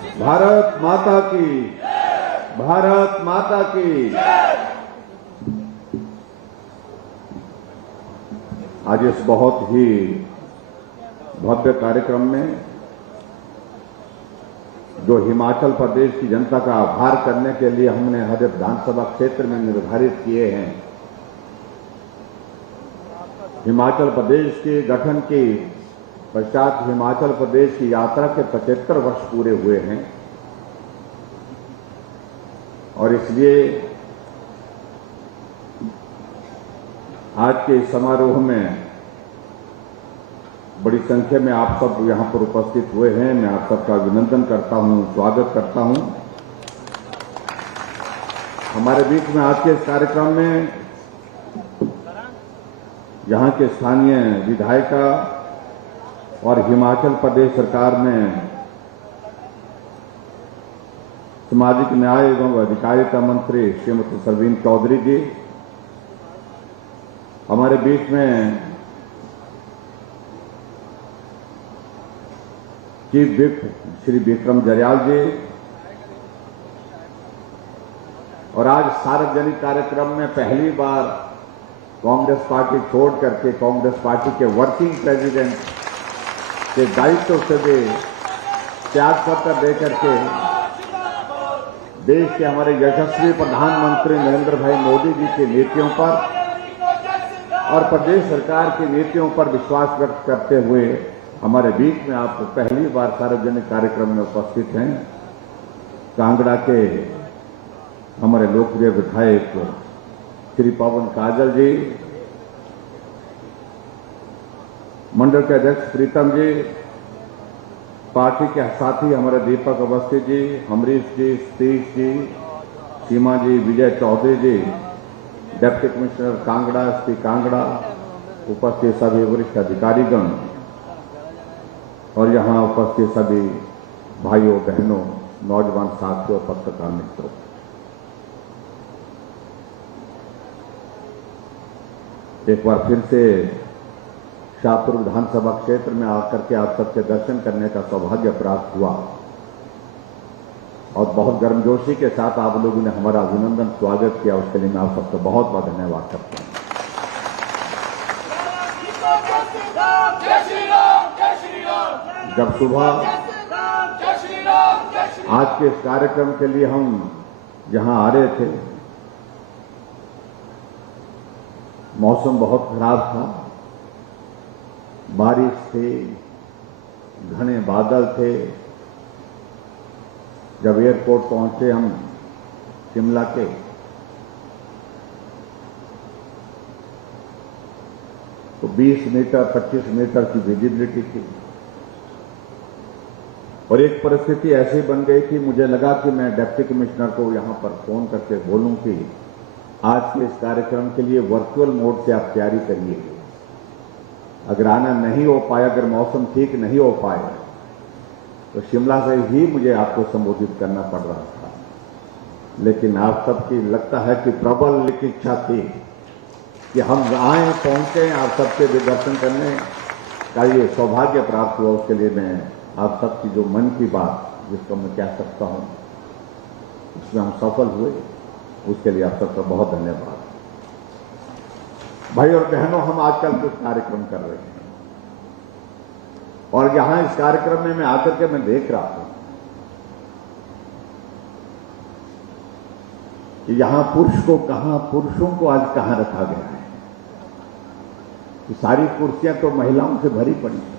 भारत माता की, भारत माता की। आज इस बहुत ही भव्य कार्यक्रम में जो हिमाचल प्रदेश की जनता का आभार करने के लिए हमने हर विधानसभा क्षेत्र में निर्धारित किए हैं, हिमाचल प्रदेश के गठन के पश्चात हिमाचल प्रदेश की यात्रा के 75 वर्ष पूरे हुए हैं और इसलिए आज के समारोह में बड़ी संख्या में आप सब यहां पर उपस्थित हुए हैं। मैं आप सबका अभिनंदन करता हूं, स्वागत करता हूं। हमारे बीच में आज के इस कार्यक्रम में यहां के स्थानीय विधायिका और हिमाचल प्रदेश सरकार में सामाजिक न्याय एवं अधिकारिता मंत्री श्रीमती सरवीन चौधरी जी, हमारे बीच में चीफ विप श्री विक्रम जरयाल जी, और आज सार्वजनिक कार्यक्रम में पहली बार कांग्रेस पार्टी छोड़ करके कांग्रेस पार्टी के वर्किंग प्रेसिडेंट के दायित्व से भी त्याग पत्र देकर के देश के हमारे यशस्वी प्रधानमंत्री नरेंद्र भाई मोदी जी की नीतियों पर और प्रदेश सरकार की नीतियों पर विश्वास व्यक्त करते हुए हमारे बीच में आप पहली बार सार्वजनिक कार्यक्रम में उपस्थित हैं। कांगड़ा के हमारे लोकप्रिय विधायक श्री पवन काजल जी, मंडल के अध्यक्ष प्रीतम जी, पार्टी के साथी हमारे Deepak Awasthi ji, Amrish ji, Satish ji, Seema ji, Vijay Chaudhary ji, deputy commissioner Kangra, SP Kangra, उपस्थित सभी वरिष्ठ अधिकारीगण और यहां उपस्थित सभी भाइयों बहनों, नौजवान साथियों, पत्रकार मित्रों, एक बार फिर से शाहपुर विधानसभा क्षेत्र में आकर के आप सबके दर्शन करने का सौभाग्य प्राप्त हुआ और बहुत गर्मजोशी के साथ आप लोगों ने हमारा अभिनंदन स्वागत किया। उसके लिए मैं आप सबका बहुत बहुत धन्यवाद करता हूं। जब सुबह आज के इस कार्यक्रम के लिए हम यहां आ रहे थे, मौसम बहुत खराब था, बारिश थी, घने बादल थे। जब एयरपोर्ट पहुंचे हम शिमला के, तो 20 मीटर 25 मीटर की विजिबिलिटी थी और एक परिस्थिति ऐसी बन गई थी, मुझे लगा कि मैं डिप्टी कमिश्नर को यहां पर फोन करके बोलूं कि आज के इस कार्यक्रम के लिए वर्चुअल मोड से आप तैयारी करिए। अगर आना नहीं हो पाया, अगर मौसम ठीक नहीं हो पाया, तो शिमला से ही मुझे आपको संबोधित करना पड़ रहा था। लेकिन आप सबकी लगता है कि प्रबल इच्छा थी कि हम आए, पहुंचे, आप सबके भी दर्शन करने का ये सौभाग्य प्राप्त हुआ। उसके लिए मैं आप सबकी जो मन की बात, जिसको मैं कह सकता हूं, उसमें हम सफल हुए। उसके लिए आप सबका बहुत धन्यवाद। भाई और बहनों, हम आजकल कुछ कार्यक्रम कर रहे हैं और यहां इस कार्यक्रम में मैं आकर के मैं देख रहा हूं कि यहां पुरुषों को आज कहां रखा गया है। कि सारी कुर्सियां तो महिलाओं से भरी पड़ी हैं।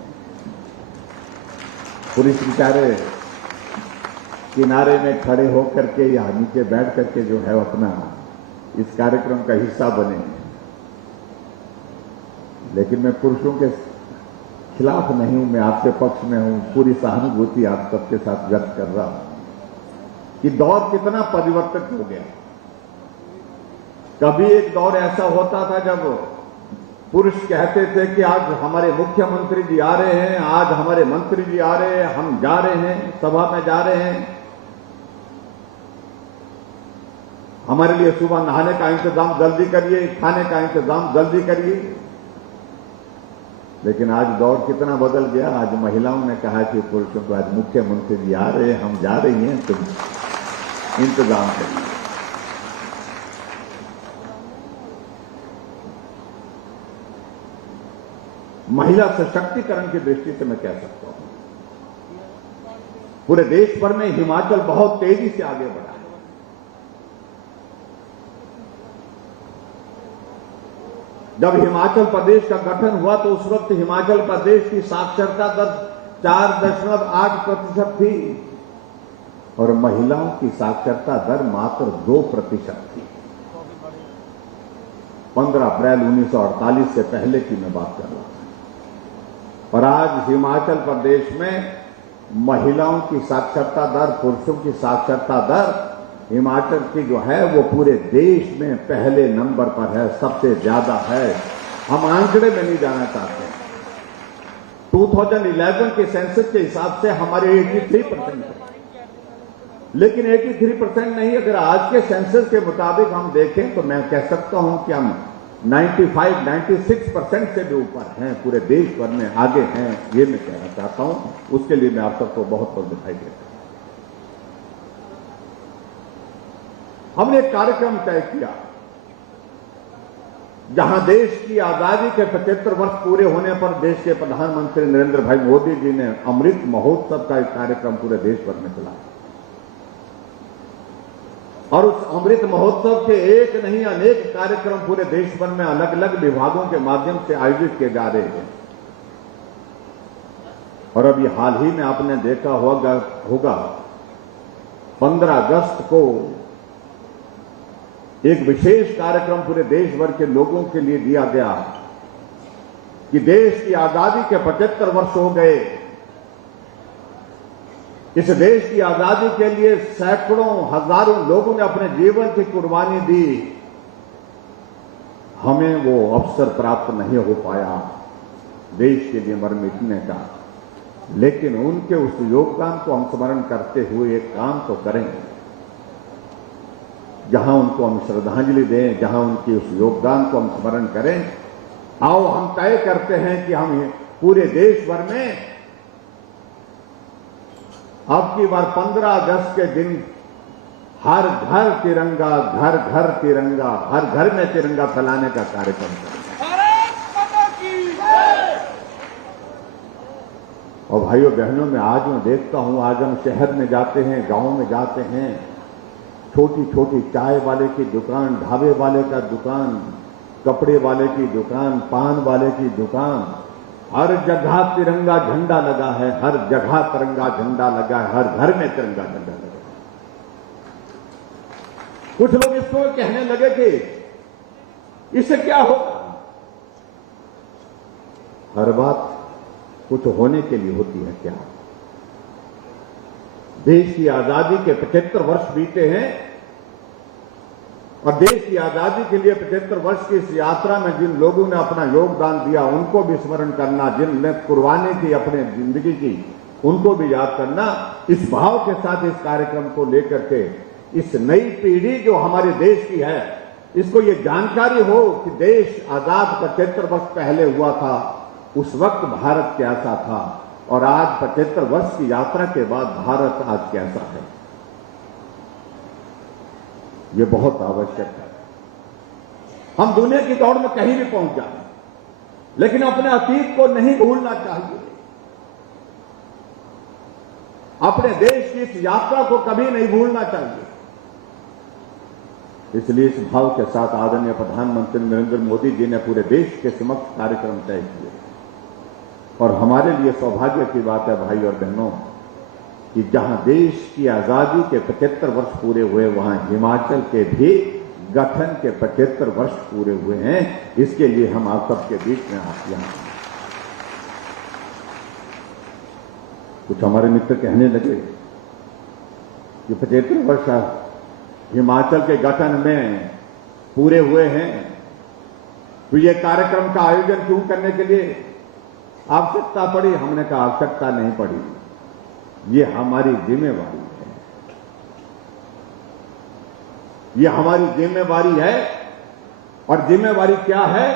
पुरुष बेचारे किनारे में खड़े होकर के या नीचे बैठ करके जो है अपना इस कार्यक्रम का हिस्सा बने। लेकिन मैं पुरुषों के खिलाफ नहीं हूं, मैं आपके पक्ष में हूं। पूरी सहानुभूति आप सबके साथ व्यक्त कर रहा हूं कि दौर कितना परिवर्तित हो गया। कभी एक दौर ऐसा होता था जब पुरुष कहते थे कि आज हमारे मुख्यमंत्री जी आ रहे हैं, आज हमारे मंत्री जी आ रहे हैं, हम जा रहे हैं, सभा में जा रहे हैं, हमारे लिए सुबह नहाने का इंतजाम जल्दी करिए, खाने का इंतजाम जल्दी करिए। लेकिन आज दौर कितना बदल गया। आज महिलाओं ने कहा कि पुरुषों को आज मुख्यमंत्री जी आ रहे हैं, हम जा रही हैं, तुम इंतजाम करिए। महिला सशक्तिकरण की दृष्टि से मैं कह सकता हूं पूरे देश भर में हिमाचल बहुत तेजी से आगे बढ़ा है। जब हिमाचल प्रदेश का गठन हुआ तो उस वक्त हिमाचल प्रदेश की साक्षरता दर 4.8% थी और महिलाओं की साक्षरता दर मात्र 2% थी। 15 अप्रैल 1948 से पहले की मैं बात कर रहा हूं। और आज हिमाचल प्रदेश में महिलाओं की साक्षरता दर, पुरुषों की साक्षरता दर हिमाचल की जो है वो पूरे देश में पहले नंबर पर है, सबसे ज्यादा है। हम आंकड़े में नहीं जाना चाहते। 2011 के सेंसस के हिसाब से हमारे 83% है, लेकिन 83% नहीं, अगर आज के सेंसस के मुताबिक हम देखें तो मैं कह सकता हूं कि हम 95-96% से भी ऊपर हैं, पूरे देश भर में आगे हैं, ये मैं कहना चाहता हूं। उसके लिए मैं आप सबको बहुत बहुत बधाई देता हूं। हमने एक कार्यक्रम तय किया जहां देश की आजादी के 75 वर्ष पूरे होने पर देश के प्रधानमंत्री नरेंद्र भाई मोदी जी ने अमृत महोत्सव का एक कार्यक्रम पूरे देश भर में चलाया। और उस अमृत महोत्सव के एक नहीं अनेक कार्यक्रम पूरे देश भर में अलग अलग विभागों के माध्यम से आयोजित किए जा रहे हैं। और अभी हाल ही में आपने देखा होगा 15 अगस्त को एक विशेष कार्यक्रम पूरे देश भर के लोगों के लिए दिया गया कि देश की आजादी के 75 वर्ष हो गए। इस देश की आजादी के लिए सैकड़ों हजारों लोगों ने अपने जीवन की कुर्बानी दी। हमें वो अवसर प्राप्त नहीं हो पाया देश के लिए मर मिटने का, लेकिन उनके उस योगदान को हम स्मरण करते हुए एक काम तो करेंगे, जहां उनको हम श्रद्धांजलि दें, जहां उनके उस योगदान को हम स्मरण करें। आओ हम तय करते हैं कि हम पूरे देश भर में अब की बार 15 अगस्त के दिन हर घर तिरंगा, घर घर तिरंगा, हर घर में तिरंगा फैलाने का कार्यक्रम करें। और भाइयों बहनों में आज मैं देखता हूं, आज हम शहर में जाते हैं, गांव में जाते हैं, छोटी छोटी चाय वाले की दुकान, ढाबे वाले का दुकान, कपड़े वाले की दुकान, पान वाले की दुकान, हर जगह तिरंगा झंडा लगा है, हर जगह तिरंगा झंडा लगा है, हर घर में तिरंगा झंडा लगा है। कुछ लोग इसको कहने लगे कि इससे क्या होगा। हर बात कुछ होने के लिए होती है क्या? देश की आजादी के 75 वर्ष बीते हैं और देश की आजादी के लिए 75 वर्ष की इस यात्रा में जिन लोगों ने अपना योगदान दिया उनको भी स्मरण करना, जिनने कुर्बानी की अपने जिंदगी की उनको भी याद करना, इस भाव के साथ इस कार्यक्रम को लेकर के इस नई पीढ़ी जो हमारे देश की है, इसको ये जानकारी हो कि देश आजाद 75 वर्ष पहले हुआ था, उस वक्त भारत कैसा था और आज 75 वर्ष की यात्रा के बाद भारत आज कैसा है। ये बहुत आवश्यक है। हम दुनिया की दौड़ में कहीं भी पहुंच जाए, लेकिन अपने अतीत को नहीं भूलना चाहिए। अपने देश की इस यात्रा को कभी नहीं भूलना चाहिए। इसलिए इस भाव के साथ आदरणीय प्रधानमंत्री नरेंद्र मोदी जी ने पूरे देश के समक्ष कार्यक्रम तय किए और हमारे लिए सौभाग्य की बात है भाई और बहनों कि जहां देश की आजादी के 75 वर्ष पूरे हुए, वहां हिमाचल के भी गठन के 75 वर्ष पूरे हुए हैं। इसके लिए हम आप सबके बीच में आप यहां कुछ हमारे मित्र कहने लगे कि 75 वर्ष हिमाचल के गठन में पूरे हुए हैं, तो ये कार्यक्रम का आयोजन क्यों करने के लिए आवश्यकता पड़ी? हमने कहा आवश्यकता नहीं पड़ी, ये हमारी जिम्मेवारी है। ये हमारी जिम्मेवारी है। और जिम्मेवारी क्या है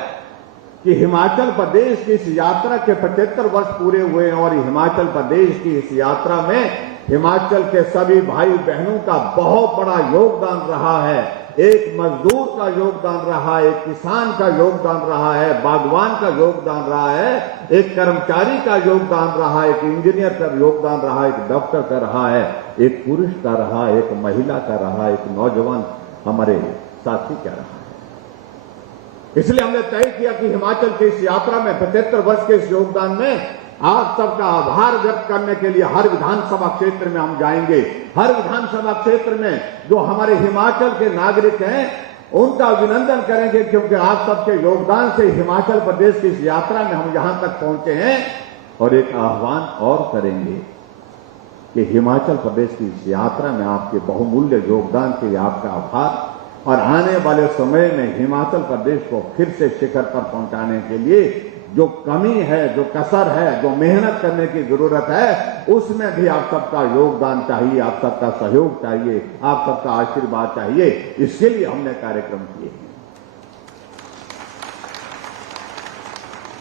कि हिमाचल प्रदेश की इस यात्रा के 75 वर्ष पूरे हुए हैं और हिमाचल प्रदेश की इस यात्रा में हिमाचल के सभी भाई बहनों का बहुत बड़ा योगदान रहा है। एक मजदूर का योगदान रहा है, एक किसान का योगदान रहा है, बागवान का योगदान रहा है, एक कर्मचारी का योगदान रहा है, एक इंजीनियर का योगदान रहा है, एक डॉक्टर का रहा है, एक पुरुष का रहा है, एक महिला का रहा है, एक नौजवान हमारे साथी का रहा है। इसलिए हमने तय किया कि हिमाचल की इस यात्रा में 75 वर्ष के इस योगदान में आप सबका आभार व्यक्त करने के लिए हर विधानसभा क्षेत्र में हम जाएंगे। हर विधानसभा क्षेत्र में जो हमारे हिमाचल के नागरिक हैं उनका अभिनंदन करेंगे, क्योंकि आप सबके योगदान से हिमाचल प्रदेश की इस यात्रा में हम यहां तक पहुंचे हैं। और एक आह्वान और करेंगे कि हिमाचल प्रदेश की इस यात्रा में आपके बहुमूल्य योगदान के लिए आपका आभार, और आने वाले समय में हिमाचल प्रदेश को फिर से शिखर पर पहुंचाने के लिए जो कमी है, जो कसर है, जो मेहनत करने की जरूरत है, उसमें भी आप सबका योगदान चाहिए, आप सबका सहयोग चाहिए, आप सबका आशीर्वाद चाहिए। इसके लिए हमने कार्यक्रम किए हैं।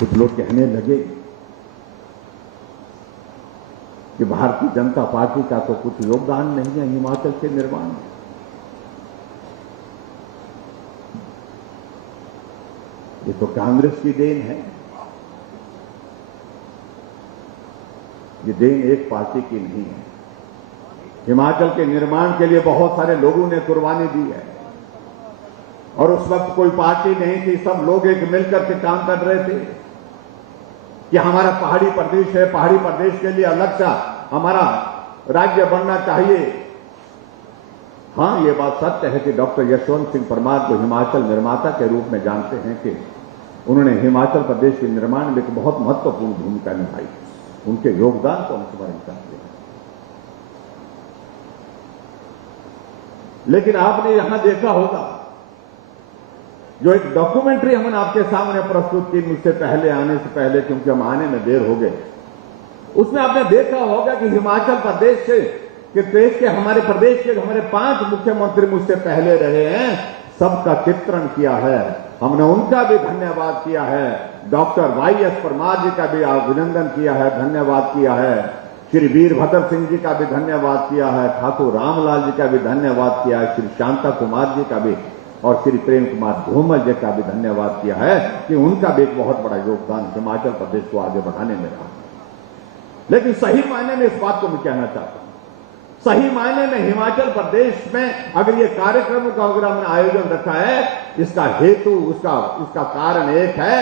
कुछ लोग कहने लगे कि भारतीय जनता पार्टी का तो कुछ योगदान नहीं है हिमाचल के निर्माण में। ये तो कांग्रेस की देन है। ये देन एक पार्टी की नहीं है। हिमाचल के निर्माण के लिए बहुत सारे लोगों ने कुर्बानी दी है और उस वक्त कोई पार्टी नहीं थी, सब लोग एक मिलकर के काम कर रहे थे कि हमारा पहाड़ी प्रदेश है, पहाड़ी प्रदेश के लिए अलग सा हमारा राज्य बनना चाहिए। हां, ये बात सत्य है कि डॉक्टर यशवंत सिंह परमार को हिमाचल निर्माता के रूप में जानते हैं कि उन्होंने हिमाचल प्रदेश के निर्माण में एक बहुत महत्वपूर्ण भूमिका निभाई। उनके योगदान को हम स्मरण करते हैं। लेकिन आपने यहां देखा होगा, जो एक डॉक्यूमेंट्री हमने आपके सामने प्रस्तुत की मुझसे पहले आने से पहले, क्योंकि हम आने में देर हो गए, उसमें आपने देखा होगा कि हिमाचल प्रदेश से कि देश के हमारे प्रदेश के हमारे 5 मुख्यमंत्री मुझसे पहले रहे हैं, सबका चित्रण किया है। हमने उनका भी धन्यवाद किया है। डॉक्टर वाई.एस. परमार जी का भी अभिनंदन किया है, धन्यवाद किया है। श्री वीरभद्र सिंह जी का भी धन्यवाद किया है, ठाकुर रामलाल जी का भी धन्यवाद किया है, श्री शांता कुमार जी का भी और श्री प्रेम कुमार धूमल जी का भी धन्यवाद किया है कि उनका भी एक बहुत बड़ा योगदान हिमाचल प्रदेश को आगे बढ़ाने में रहा। लेकिन सही मायने में इस बात को मैं कहना चाहता हूं, सही मायने में हिमाचल प्रदेश में अगर ये कार्यक्रमों का अगर हमने आयोजन रखा है, इसका हेतु इसका कारण एक है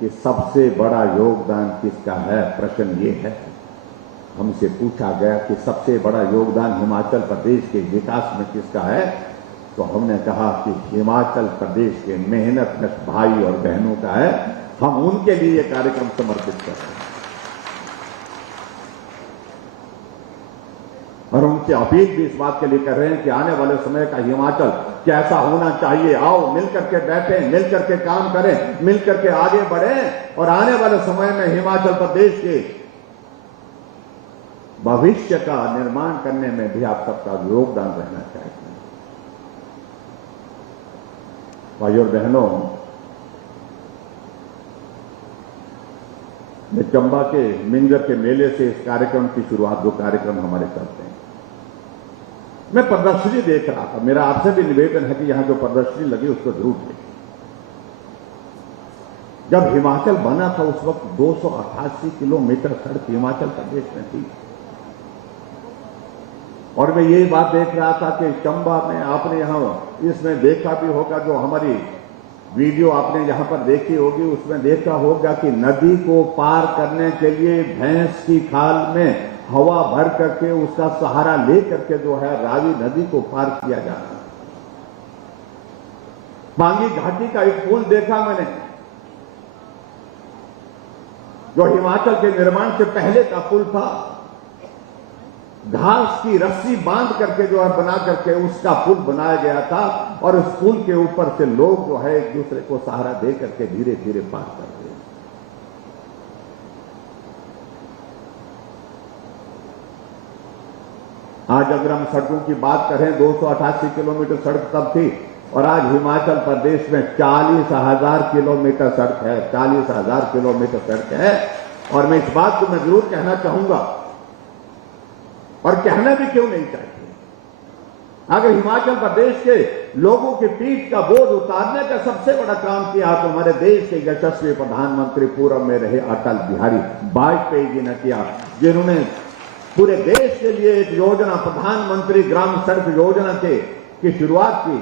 कि सबसे बड़ा योगदान किसका है। प्रश्न ये है, हमसे पूछा गया कि सबसे बड़ा योगदान हिमाचल प्रदेश के विकास में किसका है, तो हमने कहा कि हिमाचल प्रदेश के मेहनतकश भाई और बहनों का है। हम उनके लिए ये कार्यक्रम समर्पित कर रहे हैं और उनसे अपील भी इस बात के लिए कर रहे हैं कि आने वाले समय का हिमाचल कैसा होना चाहिए। आओ मिलकर के बैठें, मिलकर के काम करें, मिलकर के आगे बढ़ें और आने वाले समय में हिमाचल प्रदेश के भविष्य का निर्माण करने में भी आप सबका योगदान रहना चाहिए। भाइयों और बहनों, चंबा के मिंजर के मेले से इस कार्यक्रम की शुरुआत, जो कार्यक्रम हमारे चलते हैं, मैं प्रदर्शनी देख रहा था। मेरा आपसे भी निवेदन है कि यहां जो प्रदर्शनी लगी उसको जरूर देखें। जब हिमाचल बना था उस वक्त 288 किलोमीटर सड़क हिमाचल प्रदेश में थी और मैं यही बात देख रहा था कि चंबा में, आपने यहां इसमें देखा भी होगा, जो हमारी वीडियो आपने यहां पर देखी होगी, उसमें देखा होगा कि नदी को पार करने के लिए भैंस की खाल में हवा भर करके उसका सहारा ले करके जो है रावी नदी को पार किया जाना। पांगी घाटी का एक पुल देखा मैंने, जो हिमाचल के निर्माण से पहले का पुल था। घास की रस्सी बांध करके जो है बना करके उसका पुल बनाया गया था और उस पुल के ऊपर से लोग जो है एक दूसरे को सहारा दे करके धीरे धीरे पार कर रहे हैं। आज अगर हम सड़कों की बात करें, 288 किलोमीटर सड़क तब थी, और आज हिमाचल प्रदेश में 40,000 किलोमीटर सड़क है, 40,000 किलोमीटर सड़क है। और मैं इस बात को मैं जरूर कहना चाहूंगा, और कहना भी क्यों नहीं चाहिए, अगर हिमाचल प्रदेश के लोगों की पीठ का बोझ उतारने का सबसे बड़ा काम किया तो हमारे देश के यशस्वी प्रधानमंत्री पूर्व में रहे अटल बिहारी वाजपेयी जी ने किया, जिन्होंने पूरे देश के लिए एक योजना प्रधानमंत्री ग्राम सड़क योजना की शुरुआत की।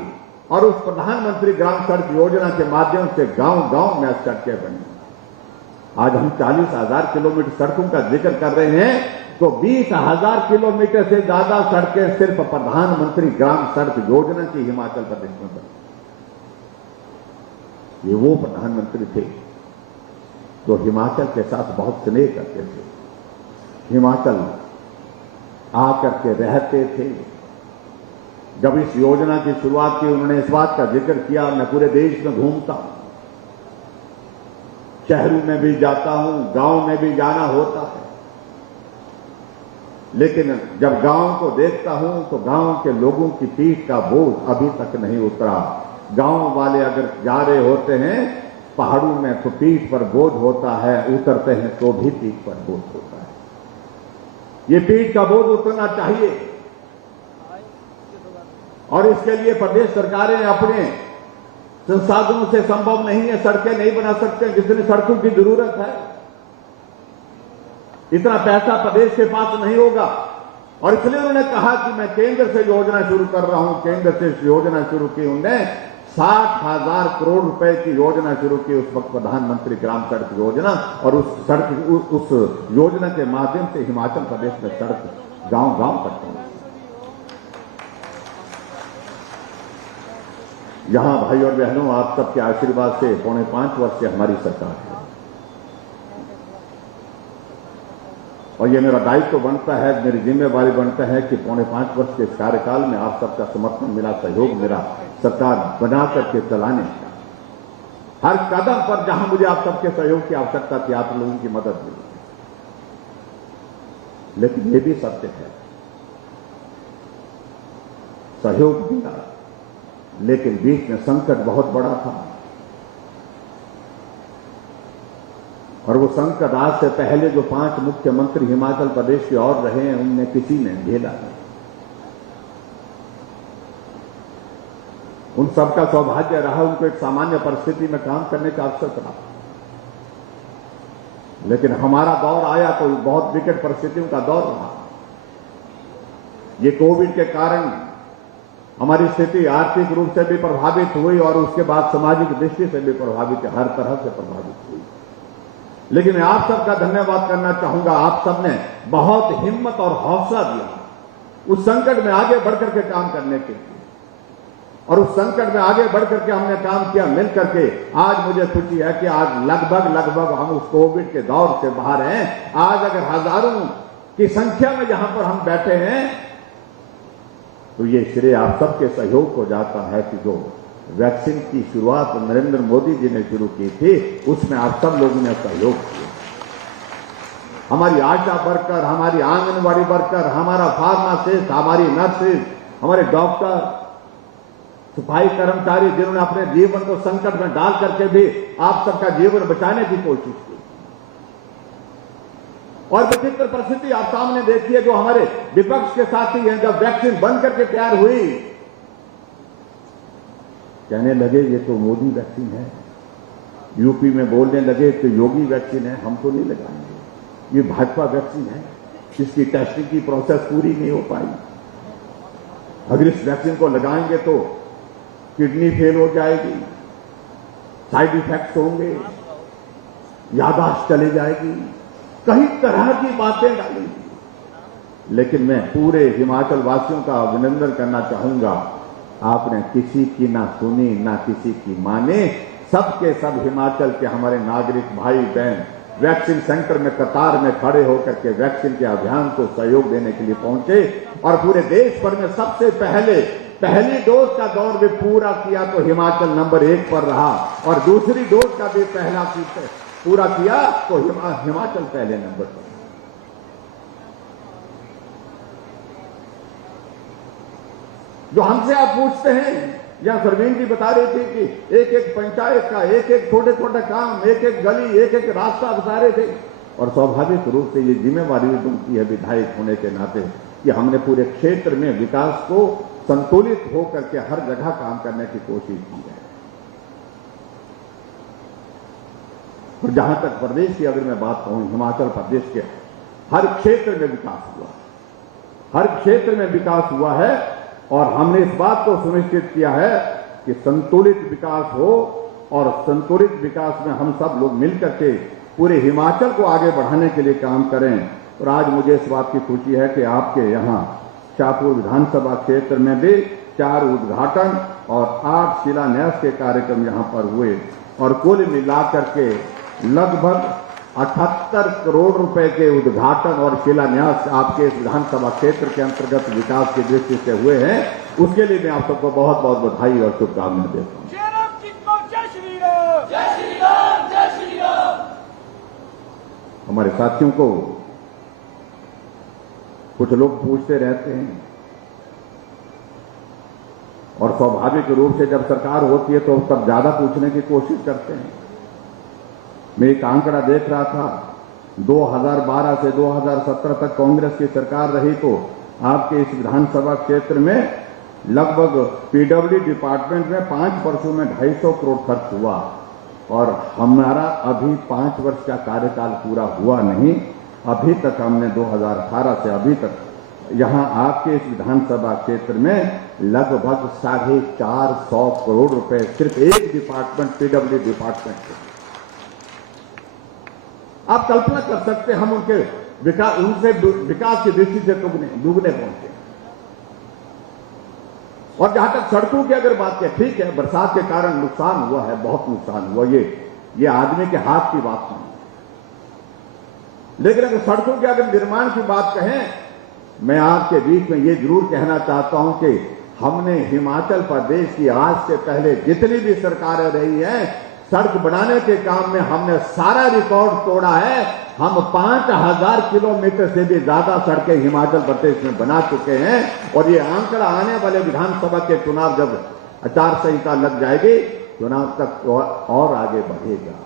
और उस प्रधानमंत्री ग्राम सड़क योजना के माध्यम से गांव-गांव में सड़कें बनी। आज हम 40,000 किलोमीटर सड़कों का जिक्र कर रहे हैं, तो 20,000 किलोमीटर से ज्यादा सड़कें सिर्फ प्रधानमंत्री ग्राम सड़क योजना की हिमाचल प्रदेश में बनी। ये वो प्रधानमंत्री थे जो हिमाचल के साथ बहुत स्नेह करते थे, हिमाचल आकर के रहते थे। जब इस योजना की शुरुआत की, उन्होंने इस बात का जिक्र किया, मैं पूरे देश में घूमता हूं, शहरों में भी जाता हूं, गांव में भी जाना होता है, लेकिन जब गांव को देखता हूं तो गांव के लोगों की पीठ का बोझ अभी तक नहीं उतरा। गांव वाले अगर जा रहे होते हैं पहाड़ों में तो पीठ पर बोझ होता है, उतरते हैं तो भी पीठ पर बोझ होता है। ये पीठ का बोझ उतरना चाहिए, और इसके लिए प्रदेश सरकारें अपने संसाधनों से संभव नहीं है, सड़कें नहीं बना सकते जितनी सड़कों की जरूरत है, इतना पैसा प्रदेश के पास नहीं होगा। और इसलिए उन्होंने कहा कि मैं केंद्र से योजना शुरू कर रहा हूं। केंद्र से योजना शुरू की उन्होंने 60,000 करोड़ रुपए की योजना शुरू की उस वक्त, प्रधानमंत्री ग्राम सड़क योजना। और उस योजना के माध्यम से हिमाचल प्रदेश में सड़क गांव-गांव तक पहुंची। यहां भाई और बहनों, आप सबके आशीर्वाद से 4.5 वर्ष से हमारी सरकार है, और ये मेरा दायित्व बनता है, मेरी जिम्मेवारी बनता है कि 4.5 वर्ष के इस कार्यकाल में आप सबका समर्थन मिला, सहयोग मेरा सरकार बना करके चलाने का। हर कदम पर जहां मुझे आप सबके सहयोग की आवश्यकता थी, आप लोगों की मदद मिली। लेकिन ये भी सत्य है, सहयोग मिला, लेकिन बीच में संकट बहुत बड़ा था, और वो संकट आज से पहले जो 5 मुख्यमंत्री हिमाचल प्रदेश के और रहे हैं, उनमें किसी ने झेला नहीं। उन सबका सौभाग्य रहा, उनको एक सामान्य परिस्थिति में काम करने का अवसर रहा। लेकिन हमारा दौर आया तो बहुत विकट परिस्थितियों का दौर रहा। ये कोविड के कारण हमारी स्थिति आर्थिक रूप से भी प्रभावित हुई, और उसके बाद सामाजिक दृष्टि से भी प्रभावित, हर तरह से प्रभावित हुई। लेकिन मैं आप सबका धन्यवाद करना चाहूंगा, आप सबने बहुत हिम्मत और हौसला दिया उस संकट में आगे बढ़कर के काम करने के लिए, और उस संकट में आगे बढ़कर के हमने काम किया मिल करके। आज मुझे खुशी है कि आज लगभग हम उस कोविड के दौर से बाहर हैं। आज अगर हजारों की संख्या में यहां पर हम बैठे हैं, तो ये श्रेय आप सबके सहयोग को जाता है कि जो वैक्सीन की शुरुआत नरेंद्र मोदी जी ने शुरू की थी, उसमें आप सब लोगों ने सहयोग किया। हमारी आशा वर्कर, हमारी आंगनबाड़ी वर्कर, हमारा फार्मासिस्ट, हमारी नर्सेज, हमारे डॉक्टर, सफाई कर्मचारी, जिन्होंने अपने जीवन को संकट में डाल करके भी आप सबका जीवन बचाने की कोशिश की। और विचित्र परिस्थिति आप सामने देखिए, जो हमारे विपक्ष के साथी हैं, जब वैक्सीन बन करके तैयार हुई, कहने लगे ये तो मोदी वैक्सीन है। यूपी में बोलने लगे तो योगी वैक्सीन है, हम तो नहीं लगाएंगे, ये भाजपा वैक्सीन है, इसकी टेस्टिंग की प्रोसेस पूरी नहीं हो पाई। अगर इस वैक्सीन को लगाएंगे तो किडनी फेल हो जाएगी, साइड इफेक्ट्स होंगे, याददाश्त चली जाएगी, कई तरह की बातें डाली। लेकिन मैं पूरे हिमाचल वासियों का अभिनंदन करना चाहूंगा, आपने किसी की ना सुनी ना किसी की माने। सबके सब हिमाचल के हमारे नागरिक भाई बहन वैक्सीन सेंटर में कतार में खड़े होकर के वैक्सीन के अभियान को सहयोग देने के लिए पहुंचे, और पूरे देश भर में सबसे पहली डोज का दौर भी पूरा किया तो हिमाचल नंबर 1 पर रहा, और दूसरी डोज का भी पहला पूरा किया तो हिमाचल पहले नंबर पर। जो हमसे आप पूछते हैं जहां सरवीन जी बता रही थी कि एक एक पंचायत का एक एक छोटे छोटे काम, एक एक गली, एक एक रास्ता बता रहे थे। और स्वाभाविक रूप से ये जिम्मेवारी भी बनती है विधायक होने के नाते कि हमने पूरे क्षेत्र में विकास को संतुलित होकर के हर जगह काम करने की कोशिश की है। और जहां तक प्रदेश की अगर मैं बात कहूं, हिमाचल प्रदेश के हर क्षेत्र में विकास हुआ, हर क्षेत्र में विकास हुआ है। और हमने इस बात को सुनिश्चित किया है कि संतुलित विकास हो, और संतुलित विकास में हम सब लोग मिलकर के पूरे हिमाचल को आगे बढ़ाने के लिए काम करें। और आज मुझे इस बात की खुशी है कि आपके यहाँ शाहपुर विधानसभा क्षेत्र में भी 4 उद्घाटन और 8 शिलान्यास के कार्यक्रम यहाँ पर हुए, और कुल मिलाकर के लगभग 78 करोड़ रुपए के उद्घाटन और शिलान्यास आपके इस विधानसभा क्षेत्र के अंतर्गत विकास की दृष्टि से हुए हैं। उसके लिए मैं आप सबको बहुत बहुत बधाई और शुभकामनाएं देता हूं। हमारे साथियों को कुछ लोग पूछते रहते हैं, और स्वाभाविक रूप से जब सरकार होती है तो तब ज्यादा पूछने की कोशिश करते हैं। मैं एक आंकड़ा देख रहा था, 2012 से 2017 तक कांग्रेस की सरकार रही तो आपके इस विधानसभा क्षेत्र में लगभग पीडब्ल्यू डिपार्टमेंट में 5 वर्षों में 250 करोड़ खर्च हुआ, और हमारा अभी 5 वर्ष का कार्यकाल पूरा हुआ नहीं। अभी तक हमने 2018 से अभी तक यहां आपके इस विधानसभा क्षेत्र में लगभग 450 करोड़ रुपए सिर्फ एक डिपार्टमेंट, पीडब्ल्यू डिपार्टमेंट के। आप कल्पना कर सकते हैं हम उनसे विकास की दृष्टि से दुगने पहुंचे। और जहां तक सड़कों की अगर बात करें, ठीक है, बरसात के कारण नुकसान हुआ है, बहुत नुकसान हुआ, ये आदमी के हाथ की बात नहीं। लेकिन अगर सड़कों के अगर निर्माण की बात कहें, मैं आपके बीच में ये जरूर कहना चाहता हूं कि हमने हिमाचल प्रदेश की आज से पहले जितनी भी सरकारें रही हैं, सड़क बनाने के काम में हमने सारा रिकॉर्ड तोड़ा है। हम 5000 किलोमीटर से भी ज्यादा सड़कें हिमाचल प्रदेश में बना चुके हैं। और ये आंकड़ा आने वाले विधानसभा के चुनाव, जब आचार संहिता लग जाएगी, चुनाव तक और आगे बढ़ेगा।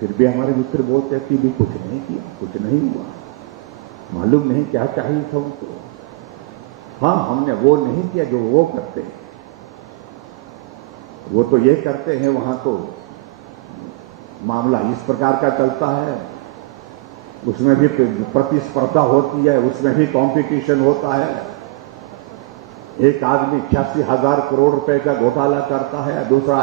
फिर भी हमारे मित्र बोलते हैं कि भी कुछ नहीं किया, कुछ नहीं हुआ, मालूम नहीं क्या चाहिए था उनको। हाँ, हमने वो नहीं किया जो वो करते हैं। वो तो ये करते हैं, वहां तो मामला इस प्रकार का चलता है, उसमें भी प्रतिस्पर्धा होती है, उसमें भी कंपटीशन होता है। एक आदमी 86,000 करोड़ रुपए का घोटाला करता है, दूसरा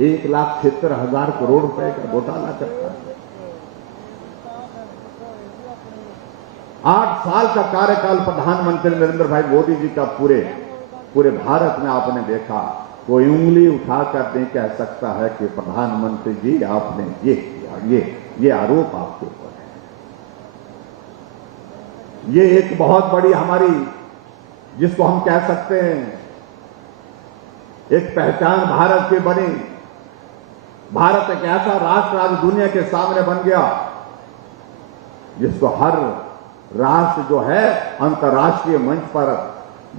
1,70,000 करोड़ रुपए का घोटाला करता है। 8 साल का कार्यकाल प्रधानमंत्री नरेंद्र भाई मोदी जी का पूरे भारत में आपने देखा, कोई उंगली उठाकर नहीं कह सकता है कि प्रधानमंत्री जी आपने ये किया, ये आरोप आपके ऊपर है। ये एक बहुत बड़ी हमारी, जिसको हम कह सकते हैं, एक पहचान भारत की बनी। भारत एक ऐसा राष्ट्र आज दुनिया के सामने बन गया जिसको हर राष्ट्र जो है अंतर्राष्ट्रीय मंच पर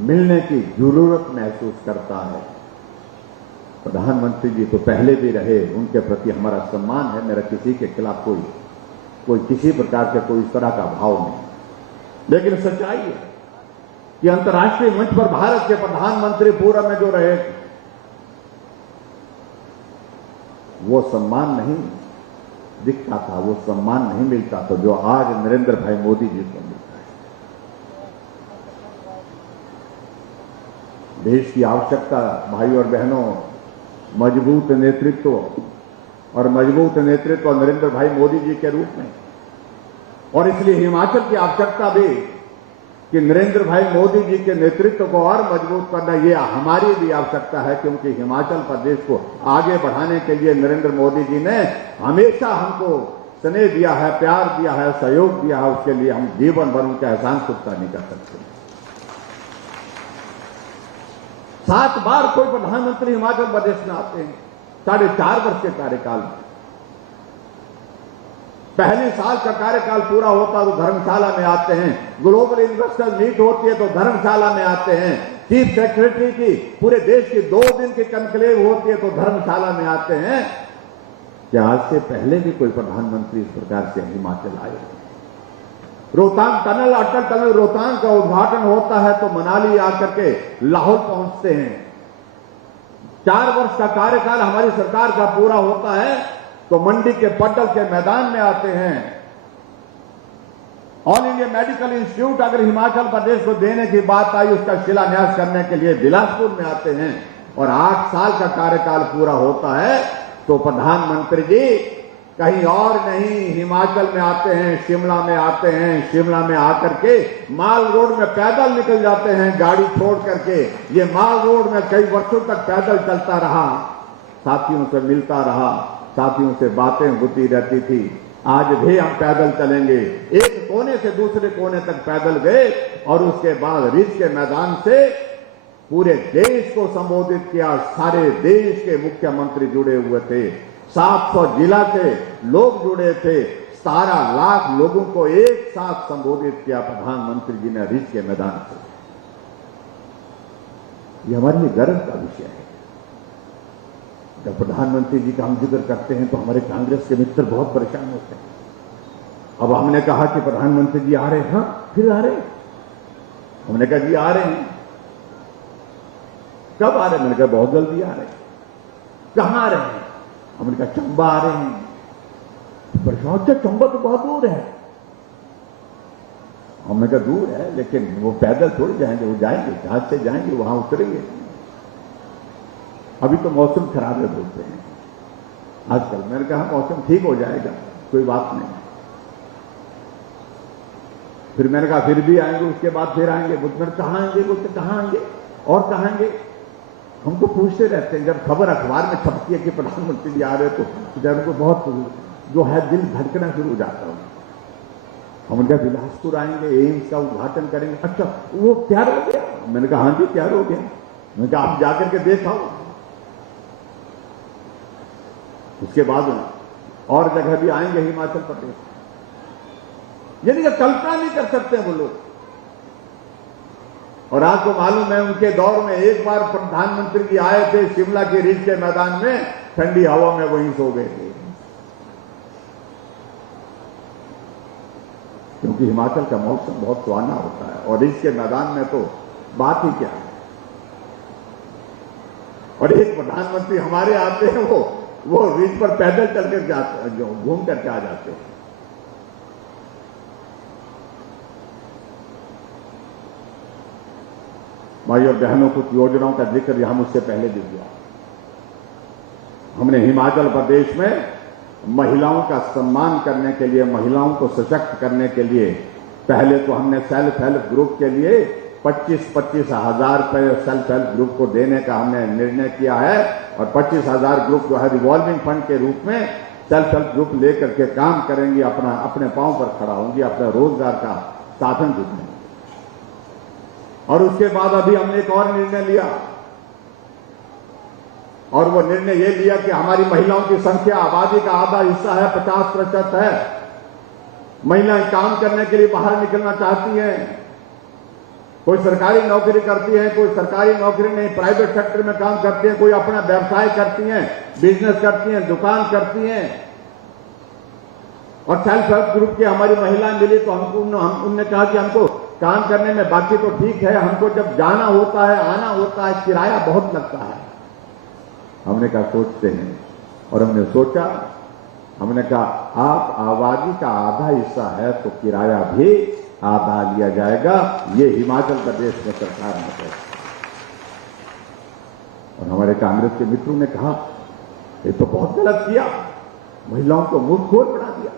मिलने की जरूरत महसूस करता है। प्रधानमंत्री जी तो पहले भी रहे, उनके प्रति हमारा सम्मान है। मेरा किसी के खिलाफ कोई किसी प्रकार का कोई इस तरह का भाव नहीं। लेकिन सच्चाई है कि अंतर्राष्ट्रीय मंच पर भारत के प्रधानमंत्री पूर्व में जो रहे, वो सम्मान नहीं दिखता था, वो सम्मान नहीं मिलता था जो आज नरेंद्र भाई मोदी जी को मिलता है। देश की आवश्यकता, भाई और बहनों, मजबूत नेतृत्व, और मजबूत नेतृत्व नरेंद्र भाई मोदी जी के रूप में। और इसलिए हिमाचल की आवश्यकता भी कि नरेंद्र भाई मोदी जी के नेतृत्व को और मजबूत करना, ये हमारी भी आवश्यकता है, क्योंकि हिमाचल प्रदेश को आगे बढ़ाने के लिए नरेंद्र मोदी जी ने हमेशा हमको स्नेह दिया है, प्यार दिया है, सहयोग दिया है। उसके लिए हम जीवन भर उनका एहसान चुकता नहीं कर सकते। 7 बार कोई प्रधानमंत्री हिमाचल प्रदेश में आते हैं 4.5 वर्ष के कार्यकाल में। पहले साल का कार्यकाल पूरा होता तो धर्मशाला में आते हैं, ग्लोबल इन्वेस्टर मीट होती है तो धर्मशाला में आते हैं, चीफ सेक्रेटरी की पूरे देश की 2 दिन की कनक्लेव होती है तो धर्मशाला में आते हैं। क्या आज से पहले भी कोई प्रधानमंत्री इस प्रकार से हिमाचल आए? रोहतांग टनल, अटल टनल रोहतांग का उद्घाटन होता है तो मनाली आकर के लाहौर पहुंचते हैं। 4 वर्ष का कार्यकाल हमारी सरकार का पूरा होता है तो मंडी के पड्डल के मैदान में आते हैं। ऑल इंडिया मेडिकल इंस्टीट्यूट अगर हिमाचल प्रदेश को देने की बात आई, उसका शिलान्यास करने के लिए बिलासपुर में आते हैं। और 8 साल का कार्यकाल पूरा होता है तो प्रधानमंत्री जी कहीं और नहीं, हिमाचल में आते हैं, शिमला में आते हैं। शिमला में आकर के माल रोड में पैदल निकल जाते हैं गाड़ी छोड़ करके। ये माल रोड में कई वर्षों तक पैदल चलता रहा, साथियों से मिलता रहा, साथियों से बातें होती रहती थी। आज भी हम पैदल चलेंगे, एक कोने से दूसरे कोने तक पैदल गए और उसके बाद रिज के मैदान से पूरे देश को संबोधित किया। सारे देश के मुख्यमंत्री जुड़े हुए थे, 700 जिला के लोग जुड़े थे, 17 लाख लोगों को एक साथ संबोधित किया प्रधानमंत्री जी ने रिज के मैदान से। यह हमारे लिए गर्व का विषय है। जब प्रधानमंत्री जी का हम जिक्र करते हैं तो हमारे कांग्रेस के मित्र बहुत परेशान होते हैं। अब हमने कहा कि प्रधानमंत्री जी आ रहे हैं, हाँ फिर आ रहे हैं। हमने कहा जी आ रहे हैं, कब आ रहे हैं? मैंने कहा बहुत जल्दी आ रहे हैं। कहां आ रहे हैं? हमने कहा चंबा आ रहे हैं। परेशान, अच्छा चंबा तो बहुत दूर है। हमने कहा दूर है लेकिन वो पैदल थोड़ी जाएंगे, वो जाएंगे जहाज से जाएंगे, वहां उतरेंगे। अभी तो मौसम खराब है बोलते हैं आजकल। मैंने कहा मौसम ठीक हो जाएगा, कोई बात नहीं। फिर मैंने कहा फिर भी आएंगे, उसके बाद फिर आएंगे। बोलते कहां आएंगे? बोलते कहां आएंगे और कहां आएंगे? हमको पूछते रहते हैं। जब खबर अखबार में छपती है कि प्रधानमंत्री जी आ रहे तो जब उनको बहुत जो है दिल धड़कना शुरू हो जाता है। हम उनका बिलासपुर आएंगे, एम्स का उद्घाटन करेंगे। अच्छा वो तैयार हो गया? मैंने कहा हाँ जी तैयार हो गया। मैंने कहा आप जाकर के देखा। उसके बाद और जगह भी आएंगे हिमाचल प्रदेश। यानी कि कल्पना नहीं कर सकते वो लोग। और आपको मालूम है उनके दौर में एक बार प्रधानमंत्री जी आए थे शिमला के रिज के मैदान में, ठंडी हवा में वहीं सो गए थे। क्योंकि हिमाचल का मौसम बहुत सुहाना होता है और रिज के मैदान में तो बात ही क्या है। और एक प्रधानमंत्री हमारे आते हैं, वो रिज पर पैदल चलकर जाते, जो घूम करके आ जाते हैं। भाई और बहनों, कुछ योजनाओं का जिक्र यहां मुझसे पहले भी हुआ। हमने हिमाचल प्रदेश में महिलाओं का सम्मान करने के लिए, महिलाओं को सशक्त करने के लिए पहले तो हमने सेल्फ हेल्प ग्रुप के लिए 25-25 हजार रुपये सेल्फ हेल्प ग्रुप को देने का हमने निर्णय किया है। और 25,000 ग्रुप जो है रिवॉल्विंग फंड के रूप में सेल्फ हेल्प ग्रुप लेकर के काम करेंगी, अपने पांव पर खड़ा होंगी, अपने रोजगार का साधन जुटाएंगे। और उसके बाद अभी हमने एक और निर्णय लिया, और वो निर्णय ये लिया कि हमारी महिलाओं की संख्या आबादी का आधा हिस्सा है, 50% है। महिलाएं काम करने के लिए बाहर निकलना चाहती हैं। कोई सरकारी नौकरी करती है, कोई सरकारी नौकरी नहीं, प्राइवेट सेक्टर में काम करती है, कोई अपना व्यवसाय करती हैं, बिजनेस करती हैं, दुकान करती हैं। और सेल्फ हेल्प ग्रुप की हमारी महिलाएं मिली तो उनने कहा कि हमको काम करने में बाकी तो ठीक है, हमको जब जाना होता है, आना होता है, किराया बहुत लगता है। हमने कहा सोचते हैं, और हमने सोचा, हमने कहा आप आबादी का आधा हिस्सा है तो किराया भी आधा लिया जाएगा। ये हिमाचल प्रदेश में सरकार ने कहा। और हमारे कांग्रेस के मित्रों ने कहा ये तो बहुत गलत किया, महिलाओं को मुफ्तखोर बना दिया।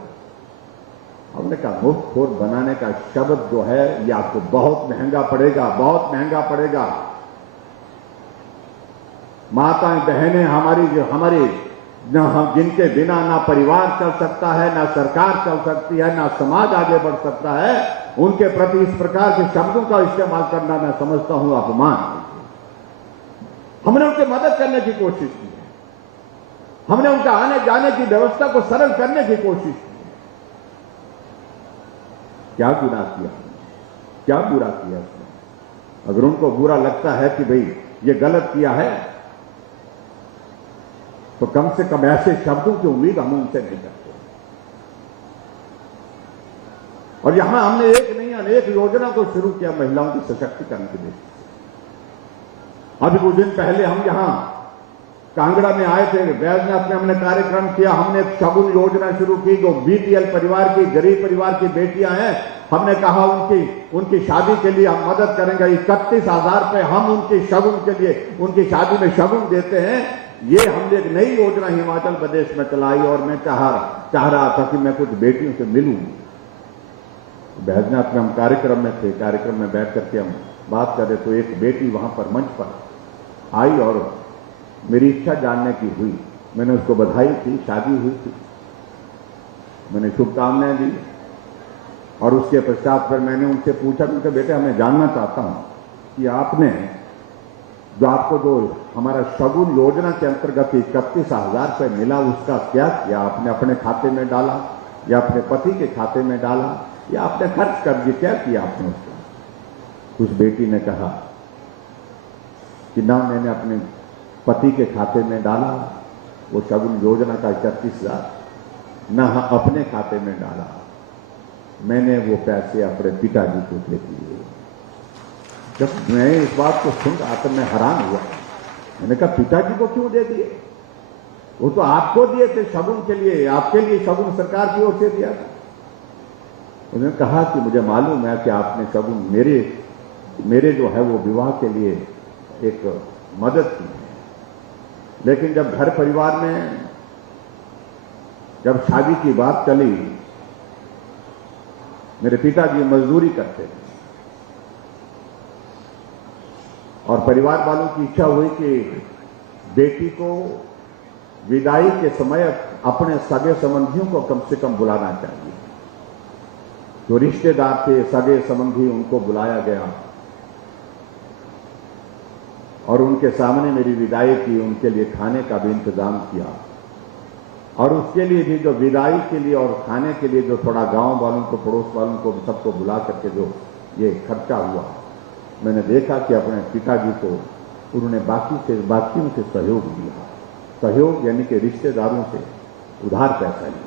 हमने कहा मुफ्तखोर बनाने का शब्द जो है ये आपको बहुत महंगा पड़ेगा, बहुत महंगा पड़ेगा। माताएं बहनें हमारी जिनके बिना ना परिवार चल सकता है, ना सरकार चल सकती है, ना समाज आगे बढ़ सकता है, उनके प्रति इस प्रकार के शब्दों का इस्तेमाल करना मैं समझता हूं अपमान। हमने उनकी मदद करने की कोशिश की है, हमने उनका आने जाने की व्यवस्था को सरल करने की कोशिश की है। क्या गुनाह किया, क्या बुरा किया उसने? अगर उनको बुरा लगता है कि भाई ये गलत किया है, तो कम से कम ऐसे शब्दों की उम्मीद हम उनसे नहीं करते। और यहां हमने एक नहीं अनेक योजना को शुरू किया महिलाओं के सशक्तिकरण के लिए। अभी कुछ दिन पहले हम यहां कांगड़ा में आए थे, बैजनाथ में हमने कार्यक्रम किया। हमने एक शगुन योजना शुरू की, जो बीपीएल परिवार की, गरीब परिवार की बेटियां हैं। हमने कहा उनकी शादी के लिए हम मदद करेंगे। 31,000 रुपए हम उनकी शगुन के लिए, उनकी शादी में शगुन देते हैं। ये हमने एक नई योजना हिमाचल प्रदेश में चलाई और मैं चाह रहा था कि मैं कुछ बेटियों से मिलूं। बैजनाथ में हम कार्यक्रम में थे, कार्यक्रम में बैठ करके हम बात कर रहे, तो एक बेटी वहां पर मंच पर आई और मेरी इच्छा जानने की हुई। मैंने उसको बधाई दी, शादी हुई थी, मैंने शुभकामनाएं दी। और उसके पश्चात फिर मैंने उनसे पूछा कि बेटे मैं जानना चाहता हूं कि आपने जो हमारा शगुन योजना के अंतर्गत 31,000 रुपए मिला, उसका क्या किया? आपने अपने खाते में डाला या अपने पति के खाते में डाला या आपने खर्च कर दिया? क्या किया आपने उसका? उस बेटी ने कहा कि ना मैंने अपने पति के खाते में डाला वो शगुन योजना का 31,000, ना अपने खाते में डाला, मैंने वो पैसे अपने पिताजी को दे दिए। जब मैं इस बात को सुन रहा तो मैं हैरान हुआ। मैंने कहा पिताजी को क्यों दे दिए? वो तो आपको दिए थे शगुन के लिए, आपके लिए शगुन सरकार की ओर से दिया था। उन्होंने कहा कि मुझे मालूम है कि आपने शगुन मेरे जो है वो विवाह के लिए एक मदद की है, लेकिन जब घर परिवार में जब शादी की बात चली, मेरे पिताजी मजदूरी करते थे और परिवार वालों की इच्छा हुई कि बेटी को विदाई के समय अपने सगे संबंधियों को कम से कम बुलाना चाहिए। जो रिश्तेदार थे, सगे संबंधी, उनको बुलाया गया और उनके सामने मेरी विदाई की, उनके लिए खाने का भी इंतजाम किया। और उसके लिए भी जो विदाई के लिए और खाने के लिए जो थोड़ा गांव वालों को, पड़ोस वालों को सबको बुला करके जो ये खर्चा हुआ, मैंने देखा कि अपने पिताजी को उन्होंने बाकियों से सहयोग दिया। सहयोग यानी कि रिश्तेदारों से उधार पैसा लिया।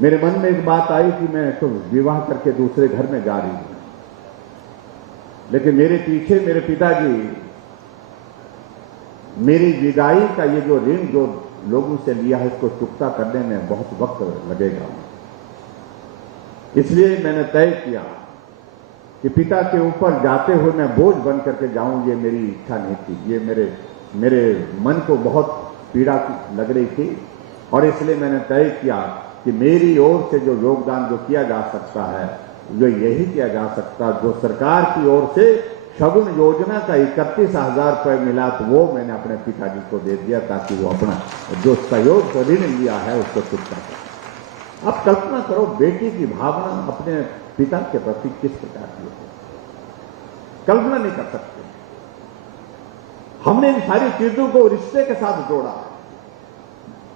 मेरे मन में एक बात आई कि मैं तो विवाह करके दूसरे घर में जा रही हूं, लेकिन मेरे पीछे मेरे पिताजी मेरी विदाई का ये जो ऋण जो लोगों से लिया है, इसको चुकता करने में बहुत वक्त लगेगा। इसलिए मैंने तय किया कि पिता के ऊपर जाते हुए मैं बोझ बन करके जाऊं, ये मेरी इच्छा नहीं थी। ये मेरे मन को बहुत पीड़ा लग रही थी और इसलिए मैंने तय किया कि मेरी ओर से जो योगदान जो किया जा सकता है, जो यही किया जा सकता, जो सरकार की ओर से शगुन योजना का 31,000 रुपए मिला, तो वो मैंने अपने पिताजी को दे दिया ताकि वो अपना जो सहयोग ऋण लिया है उसको चुकता करे। अब कल्पना करो बेटी की भावना अपने पिता के प्रति किस प्रकार की होती है, कल्पना नहीं कर सकते। हमने इन सारी चीजों को रिश्ते के साथ जोड़ा,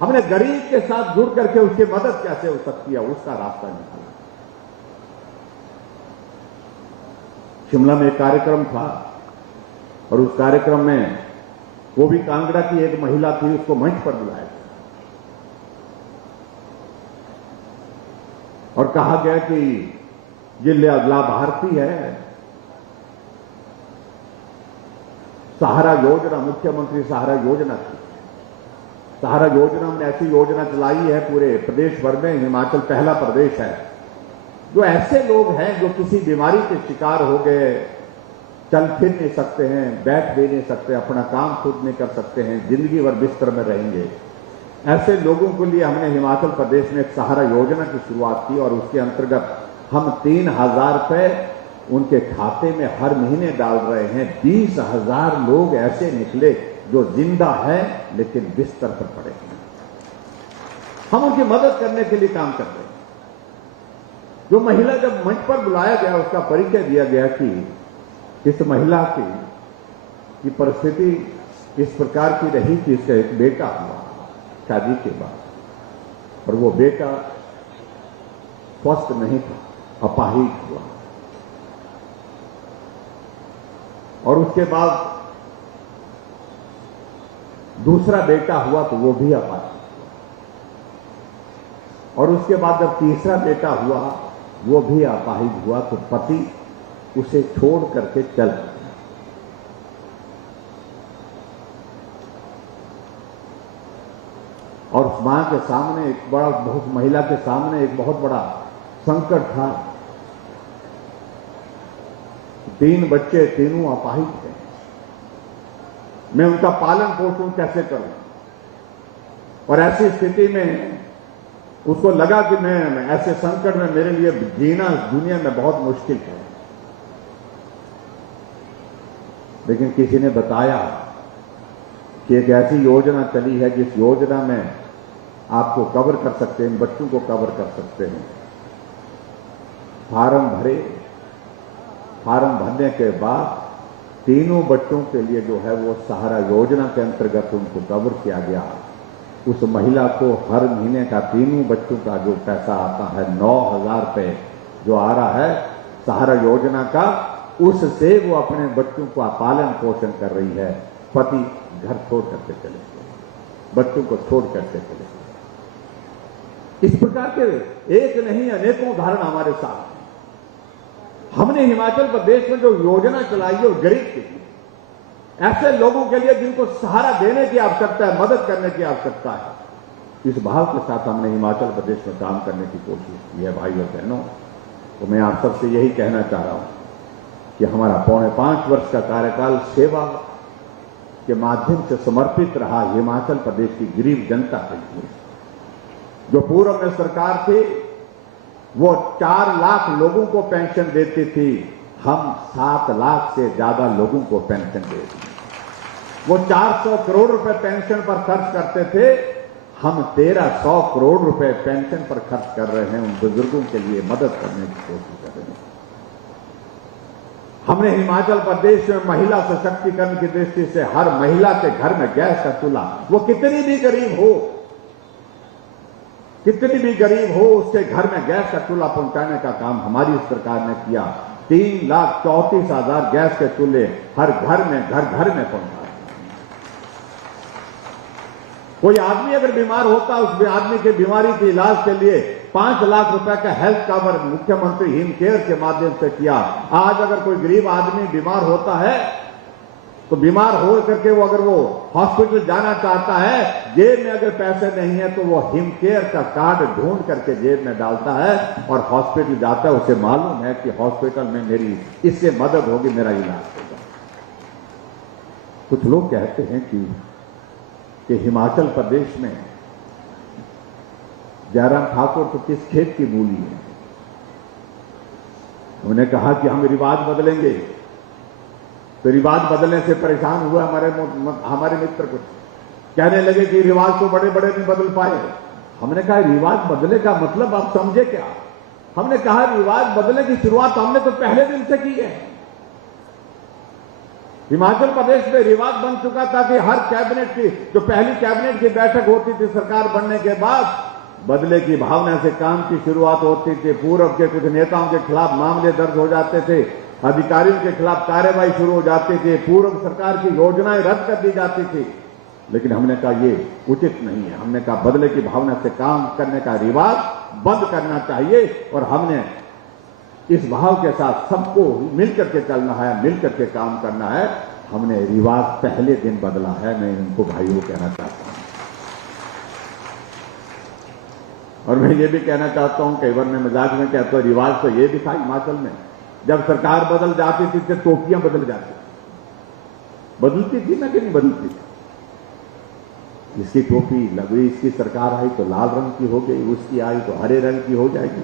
हमने गरीब के साथ जुड़ करके उसकी मदद कैसे हो सकती है उसका रास्ता निकाला। शिमला में एक कार्यक्रम था और उस कार्यक्रम में वो भी कांगड़ा की एक महिला थी, उसको मंच पर बुलाया गया और कहा गया कि ये लाभार्थी है सहारा योजना, मुख्यमंत्री सहारा योजना थी। सहारा योजना हमने ऐसी योजना चलाई है पूरे प्रदेश भर में, हिमाचल पहला प्रदेश है जो ऐसे लोग हैं जो किसी बीमारी के शिकार हो गए, चल फिर नहीं सकते हैं, बैठ भी नहीं सकते, अपना काम खुद नहीं कर सकते हैं, जिंदगी भर बिस्तर में रहेंगे। ऐसे लोगों के लिए हमने हिमाचल प्रदेश में एक सहारा योजना की शुरुआत की और उसके अंतर्गत हम 3,000 रुपए उनके खाते में हर महीने डाल रहे हैं। 20,000 लोग ऐसे निकले जो जिंदा है लेकिन बिस्तर पर पड़े हैं। हम उनकी मदद करने के लिए काम कर रहे हैं। जो महिला जब मंच पर बुलाया गया उसका परिचय दिया गया कि इस महिला की परिस्थिति इस प्रकार की रही कि इसका एक बेटा हुआ शादी के बाद और वो बेटा स्वस्थ नहीं था, अपाहिज हुआ। और उसके बाद दूसरा बेटा हुआ तो वो भी अपाहिज। और उसके बाद जब तीसरा बेटा हुआ वो भी अपाहिज हुआ तो पति उसे छोड़ करके चल गया। और उस मां के सामने एक बड़ा बहुत महिला के सामने एक बहुत बड़ा संकट था। 3 बच्चे, तीनों अपाहिज थे। मैं उनका पालन पोषण कैसे करूं? और ऐसी स्थिति में उसको लगा कि मैं ऐसे संकट में मेरे लिए जीना दुनिया में बहुत मुश्किल है। लेकिन किसी ने बताया कि एक ऐसी योजना चली है जिस योजना में आपको कवर कर सकते हैं, बच्चों को कवर कर सकते हैं। फार्म भरे, फार्म भरने के बाद तीनों बच्चों के लिए जो है वो सहारा योजना के अंतर्गत उनको कवर किया गया। उस महिला को हर महीने का तीनों बच्चों का जो पैसा आता है 9,000 रुपये जो आ रहा है सहारा योजना का, उससे वो अपने बच्चों का पालन पोषण कर रही है। पति घर छोड़ करके चले गए, बच्चों को छोड़ करके चले गए। इस प्रकार के एक नहीं अनेकों उदाहरण हमारे साथ। हमने हिमाचल प्रदेश में जो योजना चलाई है वो गरीब के लिए, ऐसे लोगों के लिए जिनको सहारा देने की आवश्यकता है, मदद करने की आवश्यकता है। इस भाव के साथ हमने हिमाचल प्रदेश में काम करने की कोशिश की है। भाइयों बहनों, तो मैं आप सबसे यही कहना चाह रहा हूं कि हमारा 4.5 वर्ष का कार्यकाल सेवा के माध्यम से समर्पित रहा हिमाचल प्रदेश की गरीब जनता के लिए। जो पूर्व में सरकार थी वो 4 लाख लोगों को पेंशन देती थी, हम 7 लाख से ज्यादा लोगों को पेंशन देते हैं। वो 400 करोड़ रुपए पेंशन पर खर्च करते थे, हम 1300 करोड़ रुपए पेंशन पर खर्च कर रहे हैं। उन बुजुर्गों के लिए मदद करने की कोशिश कर रहे हैं। हमने हिमाचल प्रदेश में महिला सशक्तिकरण की दृष्टि से हर महिला के घर में गैस का चूल्हा, वो कितनी भी गरीब हो, उसके घर में गैस का चूल्हा पहुंचाने का काम हमारी सरकार ने किया। 3,34,000 गैस के चूल्हे हर घर में पहुंचा। कोई आदमी अगर बीमार होता है, उस आदमी की बीमारी के इलाज के लिए 5 लाख रुपए का हेल्थ कवर मुख्यमंत्री हिम केयर के माध्यम से किया। आज अगर कोई गरीब आदमी बीमार होता है तो बीमार हो करके वो अगर वो हॉस्पिटल जाना चाहता है, जेब में अगर पैसे नहीं है तो वो हिम केयर का कार्ड ढूंढ करके जेब में डालता है और हॉस्पिटल जाता है। उसे मालूम है कि हॉस्पिटल में मेरी इससे मदद होगी, मेरा इलाज होगा। कुछ लोग कहते हैं कि हिमाचल प्रदेश में जयराम ठाकुर तो किस खेत की मूली है। उन्होंने कहा कि हम रिवाज बदलेंगे, तो रिवाज बदलने से परेशान हुआ हमारे मित्र कुछ कहने लगे कि रिवाज तो बड़े बड़े नहीं बदल पाए। हमने कहा रिवाज बदलने का मतलब आप समझे क्या? हमने कहा रिवाज बदलने की शुरुआत हमने तो पहले दिन से की है। हिमाचल प्रदेश में रिवाज बन चुका था कि हर कैबिनेट की जो पहली कैबिनेट की बैठक होती थी सरकार बनने के बाद, बदले की भावना से काम की शुरुआत होती थी। पूर्व के कुछ नेताओं के खिलाफ मामले दर्ज हो जाते थे, अधिकारियों के खिलाफ कार्रवाई शुरू हो जाती थी, पूर्व सरकार की योजनाएं रद्द कर दी जाती थी। लेकिन हमने कहा ये उचित नहीं है। हमने कहा बदले की भावना से काम करने का रिवाज बंद करना चाहिए और हमने इस भाव के साथ सबको मिलकर के चलना है, मिलकर के काम करना है। हमने रिवाज पहले दिन बदला है। मैं इनको भाइयों कहना चाहता हूं और मैं ये भी कहना चाहता हूं, कई बार मैं मजाक में कहता हूं, रिवाज तो ये भी था हिमाचल में, जब सरकार बदल जाती थी तो टोपियां बदल जाती, बदलती थी ना कि नहीं बदलती थी। इसकी टोपी लगी, इसकी सरकार आई तो लाल रंग की हो गई, उसकी आई तो हरे रंग की हो जाएगी।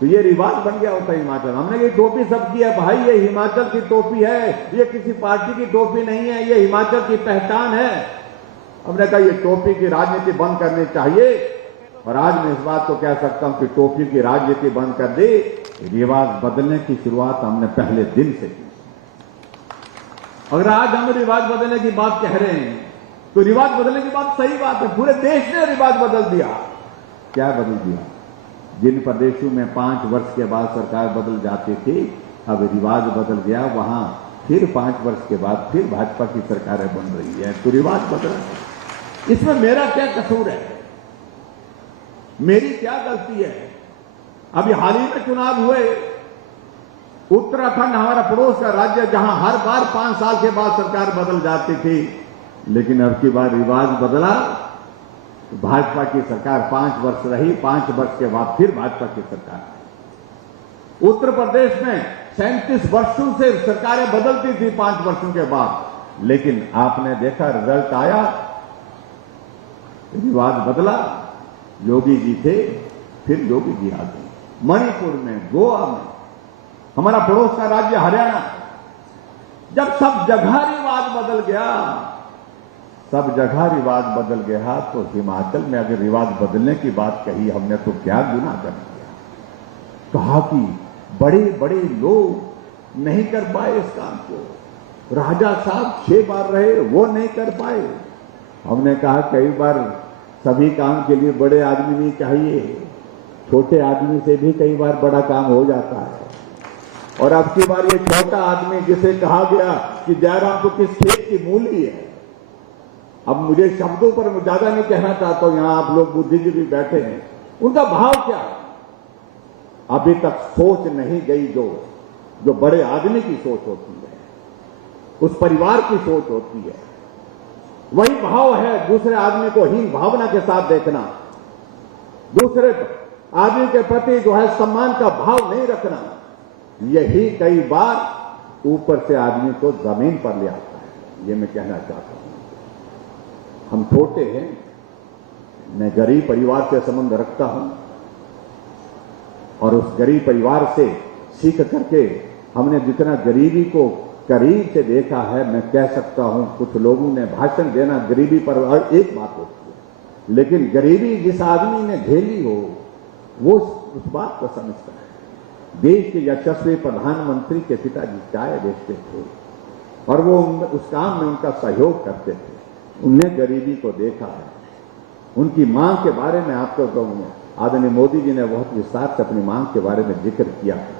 तो ये रिवाज बन गया होता है हिमाचल। हमने ये टोपी सबकी है भाई, ये हिमाचल की टोपी है, ये किसी पार्टी की टोपी नहीं है, ये हिमाचल की पहचान है। हमने कहा ये टोपी की राजनीति बंद करनी चाहिए और आज मैं इस बात को कह सकता हूं कि टोपी की राजनीति बंद कर दी। रिवाज बदलने की शुरुआत हमने पहले दिन से की। अगर आज हम रिवाज बदलने की बात कह रहे हैं तो रिवाज बदलने की बात सही बात है, पूरे देश ने रिवाज बदल दिया। क्या बदल दिया? जिन प्रदेशों में 5 वर्ष के बाद सरकार बदल जाती थी, अब रिवाज बदल गया, वहां फिर 5 वर्ष के बाद फिर भाजपा की सरकारें बन रही है, तो रिवाज बदला। इसमें मेरा क्या कसूर है, मेरी क्या गलती है? अभी हाल ही में चुनाव हुए, उत्तराखंड हमारा पड़ोस का राज्य, जहां हर बार 5 साल के बाद सरकार बदल जाती थी, लेकिन अब की बार रिवाज बदला, भाजपा की सरकार 5 वर्ष रही, 5 वर्ष के बाद फिर भाजपा की सरकार। उत्तर प्रदेश में 37 वर्षों से सरकारें बदलती थी 5 वर्षों के बाद, लेकिन आपने देखा रिजल्ट आया, रिवाज बदला, योगी जी थे, फिर योगी जी आ गए। मणिपुर में, गोवा में, हमारा पड़ोस का राज्य हरियाणा, जब सब जगह रिवाज बदल गया, सब जगह रिवाज बदल गया, तो हिमाचल में अगर रिवाज बदलने की बात कही हमने, तो क्या गुनाह कर दिया? कहा कि बड़े बड़े लोग नहीं कर पाए इस काम को, राजा साहब 6 बार रहे, वो नहीं कर पाए। हमने कहा कई बार सभी काम के लिए बड़े आदमी नहीं चाहिए, छोटे आदमी से भी कई बार बड़ा काम हो जाता है। और अब की बार ये छोटा आदमी जिसे कहा गया कि जयराम तो किस खेत की मूली है, अब मुझे शब्दों पर ज्यादा नहीं कहना चाहता हूं, यहां आप लोग बुद्धिजीवी बैठे हैं, उनका भाव क्या है? अभी तक सोच नहीं गई, जो बड़े आदमी की सोच होती है, उस परिवार की सोच होती है, वही भाव है। दूसरे आदमी को हीन भावना के साथ देखना, दूसरे आदमी के प्रति जो है सम्मान का भाव नहीं रखना, यही कई बार ऊपर से आदमी को जमीन पर ले आता है। ये मैं कहना चाहता हूं। हम छोटे हैं, मैं गरीब परिवार से संबंध रखता हूं, और उस गरीब परिवार से सीख करके हमने जितना गरीबी को करीब से देखा है, मैं कह सकता हूं कुछ लोगों ने भाषण देना गरीबी पर एक बात होती है, लेकिन गरीबी जिस आदमी ने झेली हो वो उस बात को समझता है। देश के यशस्वी प्रधानमंत्री के पिताजी चाय बेचते थे और वो उस काम में उनका सहयोग करते थे, उनने गरीबी को देखा है। उनकी मांग के बारे में आपको कहूंगा, आदरणीय मोदी जी ने बहुत विस्तार से अपनी मांग के बारे में जिक्र किया है।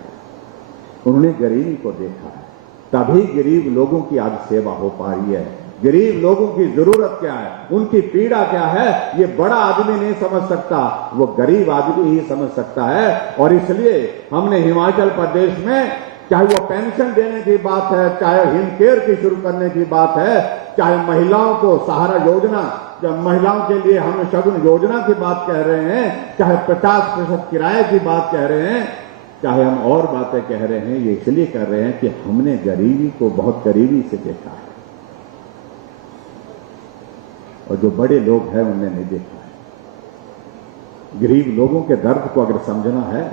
उन्होंने गरीबी को देखा है, तभी गरीब लोगों की आज सेवा हो पा रही है। गरीब लोगों की जरूरत क्या है, उनकी पीड़ा क्या है, ये बड़ा आदमी नहीं समझ सकता, वो गरीब आदमी ही समझ सकता है। और इसलिए हमने हिमाचल प्रदेश में, चाहे वो पेंशन देने की बात है, चाहे हिम केयर की शुरू करने की बात है, चाहे महिलाओं को सहारा योजना, जब महिलाओं के लिए हम शगुन योजना की बात कह रहे हैं, चाहे 50% किराए की बात कह रहे हैं, चाहे हम और बातें कह रहे हैं, ये इसलिए कर रहे हैं कि हमने गरीबी को बहुत करीबी से देखा है, और जो बड़े लोग हैं उन्हें नहीं देखा है। गरीब लोगों के दर्द को अगर समझना है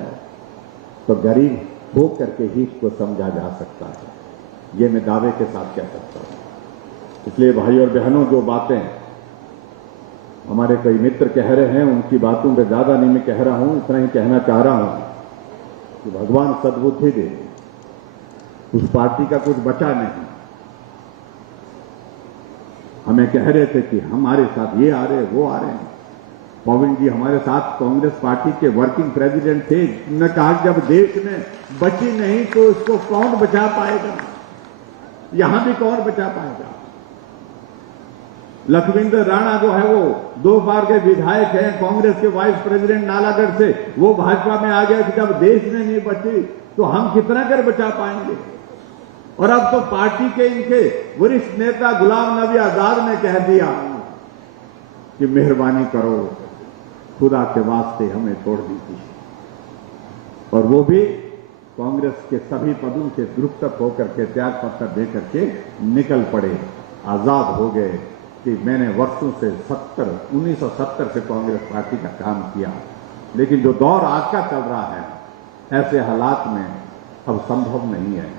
तो गरीब हो करके ही इसको समझा जा सकता है, ये मैं दावे के साथ कह सकता हूं। इसलिए भाई और बहनों, जो बातें हमारे कई मित्र कह रहे हैं, उनकी बातों पे ज्यादा नहीं मैं कह रहा हूं, इतना ही कहना चाह रहा हूं कि भगवान सद्बुद्धि दे। उस पार्टी का कुछ बचा नहीं। हमें कह रहे थे कि हमारे साथ ये आ रहे, वो आ रहे हैं। पवन जी हमारे साथ कांग्रेस पार्टी के वर्किंग प्रेसिडेंट थे, उन्होंने कहा जब देश में बची नहीं तो इसको कौन बचा पाएगा, यहां भी कौन बचा पाएगा। लखविंदर राणा जो है वो 2 बार के विधायक हैं, कांग्रेस के वाइस प्रेसिडेंट नालागढ़ से, वो भाजपा में आ गया कि जब देश में नहीं बची तो हम कितना कर बचा पाएंगे। और अब तो पार्टी के इनके वरिष्ठ नेता गुलाम नबी आजाद ने कह दिया कि मेहरबानी करो, खुदा के वास्ते हमें छोड़ दीजिए। और वो भी कांग्रेस के सभी पदों से द्रुपतक होकर के त्याग पत्र दे करके निकल पड़े, आजाद हो गए कि मैंने वर्षों से 1970 से कांग्रेस पार्टी का काम किया, लेकिन जो दौर आज का चल रहा है, ऐसे हालात में अब संभव नहीं है।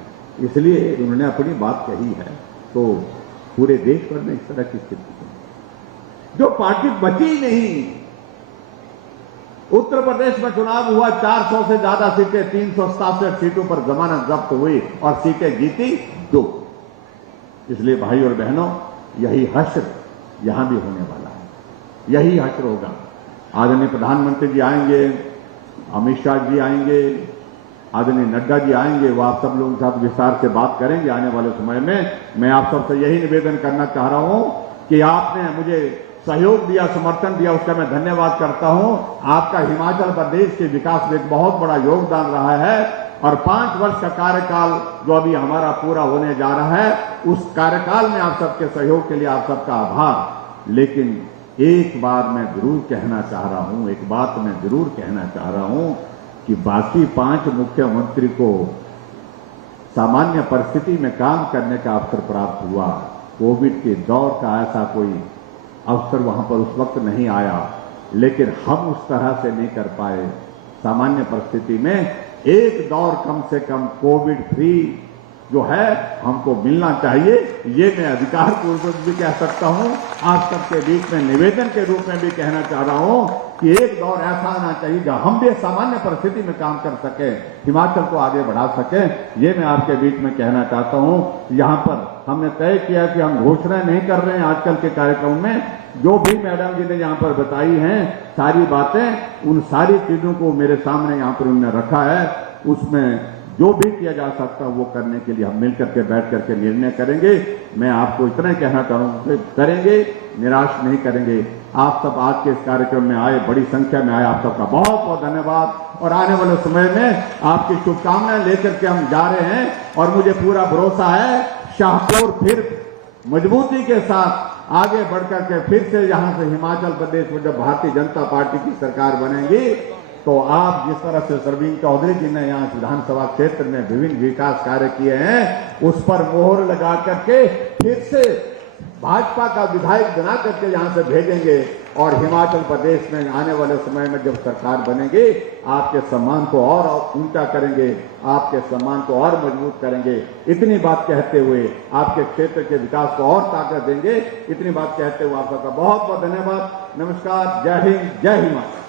इसलिए उन्होंने अपनी बात कही है, तो पूरे देश भर में इस तरह की स्थिति है। जो पार्टी बची नहीं, उत्तर प्रदेश में चुनाव हुआ, 400 से ज्यादा सीटें, 367 सीटों पर जमानत जब्त हुई और सीटें जीती 2। इसलिए भाई और बहनों, यही हश्र यहां भी होने वाला है, यही हश्र होगा। आदरणीय प्रधानमंत्री जी आएंगे, अमित शाह जी आएंगे, आदरणीय नड्डा जी आएंगे, वो आप सब लोगों के साथ विस्तार से बात करेंगे आने वाले समय में। मैं आप सबसे यही निवेदन करना चाह रहा हूं कि आपने मुझे सहयोग दिया, समर्थन दिया, उसका मैं धन्यवाद करता हूं। आपका हिमाचल प्रदेश के विकास में एक बहुत बड़ा योगदान रहा है और 5 वर्ष का कार्यकाल जो अभी हमारा पूरा होने जा रहा है, उस कार्यकाल में आप सबके सहयोग के लिए आप सबका आभार। लेकिन एक बात मैं जरूर कहना चाह रहा हूं कि बाकी 5 मुख्यमंत्री को सामान्य परिस्थिति में काम करने का अवसर प्राप्त हुआ। कोविड के दौर का ऐसा कोई अवसर वहां पर उस वक्त नहीं आया, लेकिन हम उस तरह से नहीं कर पाए। सामान्य परिस्थिति में एक दौर कम से कम कोविड फ्री जो है हमको मिलना चाहिए, ये मैं अधिकार पूर्वक भी कह सकता हूं। आप सबके बीच में निवेदन के रूप में भी कहना चाह रहा हूं कि एक दौर ऐसा आना चाहिए जहां हम भी सामान्य परिस्थिति में काम कर सके, हिमाचल को आगे बढ़ा सके। ये मैं आपके बीच में कहना चाहता हूं। यहां पर हमने तय किया कि हम घोषणा नहीं कर रहे हैं आजकल के कार्यक्रम में। जो भी मैडम जी ने यहां पर बताई हैं सारी बातें, उन सारी चीजों को मेरे सामने यहां पर उन्होंने रखा है। उसमें जो भी किया जा सकता है वो करने के लिए हम मिलकर के बैठ करके निर्णय करेंगे। मैं आपको इतना ही कहना चाहूंगा, करेंगे, निराश नहीं करेंगे। आप सब आज के इस कार्यक्रम में आए, बड़ी संख्या में आए, आप सबका बहुत बहुत धन्यवाद। और आने वाले समय में आपकी शुभकामनाएं लेकर के हम जा रहे हैं और मुझे पूरा भरोसा है शाहपुर फिर मजबूती के साथ आगे बढ़कर के फिर से यहां से हिमाचल प्रदेश में जब भारतीय जनता पार्टी की सरकार बनेगी तो आप जिस तरह से सरवीन चौधरी जी ने यहाँ विधानसभा क्षेत्र में विभिन्न विकास कार्य किए हैं, उस पर मोहर लगा करके फिर से भाजपा का विधायक बना करके यहाँ से भेजेंगे और हिमाचल प्रदेश में आने वाले समय में जब सरकार बनेगी आपके सम्मान को और ऊंचा करेंगे, आपके सम्मान को और मजबूत करेंगे। इतनी बात कहते हुए आपके क्षेत्र के विकास को और ताकत देंगे। इतनी बात कहते हुए आप सबका बहुत बहुत धन्यवाद। नमस्कार, जय हिंद, जय हिमाचल।